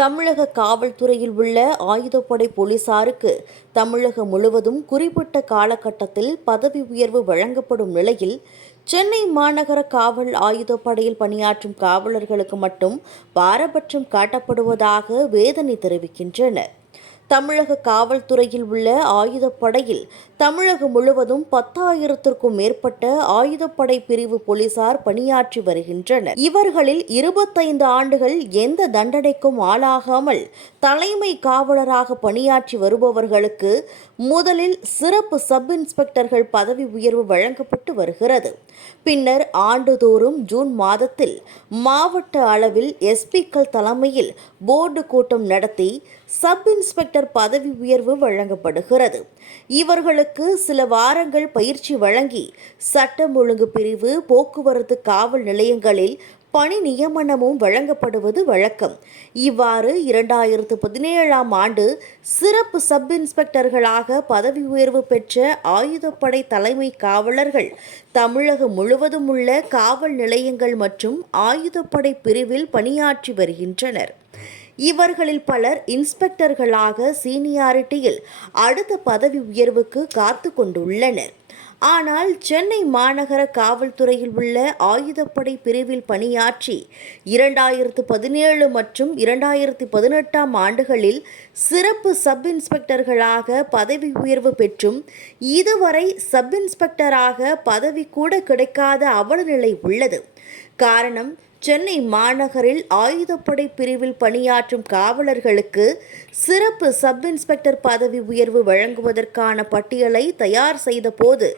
தமிழக காவல்துறையில் உள்ள ஆயுதப்படை போலீசாருக்கு தமிழகம் முழுவதும் குறிப்பிட்ட காலகட்டத்தில் பதவி உயர்வு வழங்கப்படும் நிலையில் சென்னை மாநகர காவல் ஆயுதப்படையில் பணியாற்றும் காவலர்களுக்கு மட்டும் பாரபட்சம் காட்டப்படுவதாக வேதனை தெரிவிக்கின்றனர். தமிழக காவல்துறையில் உள்ள ஆயுதப்படையில் தமிழகம் முழுவதும் 10,000த்திற்கும் மேற்பட்ட ஆயுதப்படை பிரிவு போலீசார் பணியாற்றி வருகின்றனர். இவர்களில் 25 ஆண்டுகள் எந்த தண்டனைக்கும் ஆளாகாமல் தலைமை காவலராக பணியாற்றி வருபவர்களுக்கு முதலில் சிறப்பு சப் இன்ஸ்பெக்டர்கள் பதவி உயர்வு வழங்கப்பட்டு வருகிறது. பின்னர் ஆண்டுதோறும் ஜூன் மாதத்தில் மாவட்ட அளவில் எஸ்பிக்கள் தலைமையில் போர்டு கூட்டம் நடத்தி சப் இன்ஸ்பெக்டர் பதவி உயர்வு வழங்கப்படுகிறது. இவர்களுக்கு சில வாரங்கள் பயிற்சி வழங்கி சட்டம் ஒழுங்கு பிரிவு, போக்குவரத்து காவல் நிலையங்களில் பணி நியமனமும் வழங்கப்படுவது வழக்கம். இவ்வாறு 2017ஆம் ஆண்டு சிறப்பு சப் இன்ஸ்பெக்டர்களாக பதவி உயர்வு பெற்ற ஆயுதப்படை தலைமை காவலர்கள் தமிழகம் முழுவதும் உள்ள காவல் நிலையங்கள் மற்றும் ஆயுதப்படை பிரிவில் பணியாற்றி வருகின்றனர். இவர்களில் பலர் இன்ஸ்பெக்டர்களாக சீனியாரிட்டியில் அடுத்த பதவி உயர்வுக்கு காத்து கொண்டுள்ளனர். ஆனால் சென்னை மாநகர காவல்துறையில் உள்ள ஆயுதப்படை பிரிவில் பணியாற்றி 2017 மற்றும் 2018ஆம் ஆண்டுகளில் சிறப்பு சப் இன்ஸ்பெக்டர்களாக பதவி உயர்வு பெற்றும் இதுவரை சப் இன்ஸ்பெக்டராக பதவி கூட கிடைக்காத அவலநிலை உள்ளது. காரணம், சென்னை மாநகரில் ஆயுதப்படை பிரிவில் பணியாற்றும் காவலர்களுக்கு சிறப்பு சப் இன்ஸ்பெக்டர் பதவி உயர்வு வழங்குவதற்கான பட்டியலை தயார் செய்த போது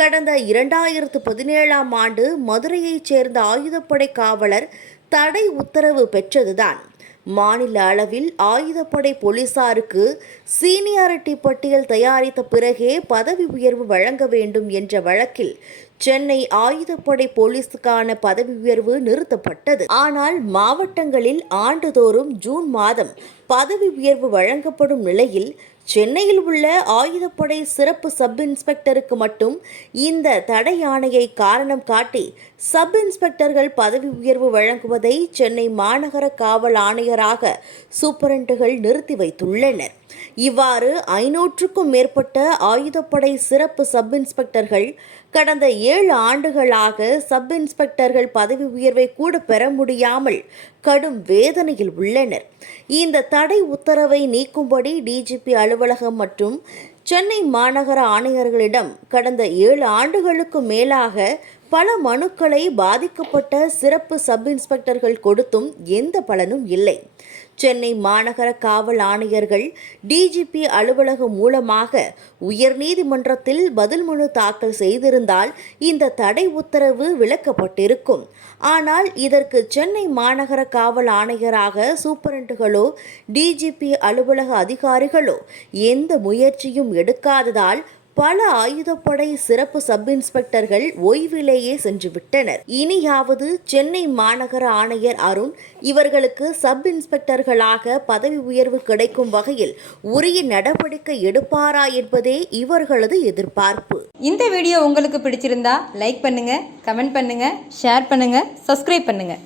கடந்த 2017ஆம் ஆண்டு மதுரையைச் சேர்ந்த ஆயுதப்படை காவலர் தடை உத்தரவு பெற்றதுதான். மாநில அளவில் ஆயுதப்படை போலீசாருக்கு சீனியாரிட்டி பட்டியல் தயாரித்த பிறகே பதவி உயர்வு வழங்க வேண்டும் என்ற வழக்கில் சென்னை ஆயுதப்படை போலீஸுக்கான பதவி உயர்வு நிறுத்தப்பட்டது. ஆனால் மாவட்டங்களில் ஆண்டுதோறும் ஜூன் மாதம் பதவி உயர்வு வழங்கப்படும் நிலையில் சென்னையில் உள்ள ஆயுதப்படை சிறப்பு சப் இன்ஸ்பெக்டருக்கு மட்டும் இந்த தடை ஆணையை காரணம் காட்டி சப் இன்ஸ்பெக்டர்கள் பதவி உயர்வு வழங்குவதை சென்னை மாநகர காவல் ஆணையராக சூப்பரண்டுகள் நிறுத்தி வைத்துள்ளனர். இவ்வாறு 500க்கும் மேற்பட்ட ஆயுதப்படை சிறப்பு சப் இன்ஸ்பெக்டர்கள் கடந்த 7 ஆண்டுகளாக சப் இன்ஸ்பெக்டர்கள் பதவி உயர்வை கூட பெற முடியாமல் கடும் வேதனையில் உள்ளனர். இந்த தடை உத்தரவை நீக்கும்படி டிஜிபி அலுவலகம் மற்றும் சென்னை மாநகர ஆணையர்களிடம் கடந்த 7 ஆண்டுகளுக்கு மேலாக பல மனுக்களை பாதிக்கப்பட்ட சிறப்பு சப் இன்ஸ்பெக்டர்கள் கொடுத்தும் எந்த பலனும் இல்லை. சென்னை மாநகர காவல் ஆணையர்கள் டிஜிபி அலுவலகம் மூலமாக உயர்நீதிமன்றத்தில் பதில் மனு தாக்கல் செய்திருந்தால் இந்த தடை உத்தரவு விலக்கப்பட்டிருக்கும். ஆனால் இதற்கு சென்னை மாநகர காவல் ஆணையராக சூப்பரண்டுகளோ டிஜிபி அலுவலக அதிகாரிகளோ எந்த முயற்சியும் எடுக்காததால் பல ஆயுதப்படை சிறப்பு சப் இன்ஸ்பெக்டர்கள் ஓய்விலேயே சென்றுவிட்டனர். இனியாவது சென்னை மாநகர ஆணையர் அருண் இவர்களுக்கு சப் இன்ஸ்பெக்டர்களாக பதவி உயர்வு கிடைக்கும் வகையில் உரிய நடவடிக்கை எடுப்பாரா என்பதே இவர்களது எதிர்பார்ப்பு. இந்த வீடியோ உங்களுக்கு பிடிச்சிருந்தா லைக் பண்ணுங்க, கமெண்ட் பண்ணுங்க, ஷேர் பண்ணுங்க, சப்ஸ்கிரைப் பண்ணுங்க.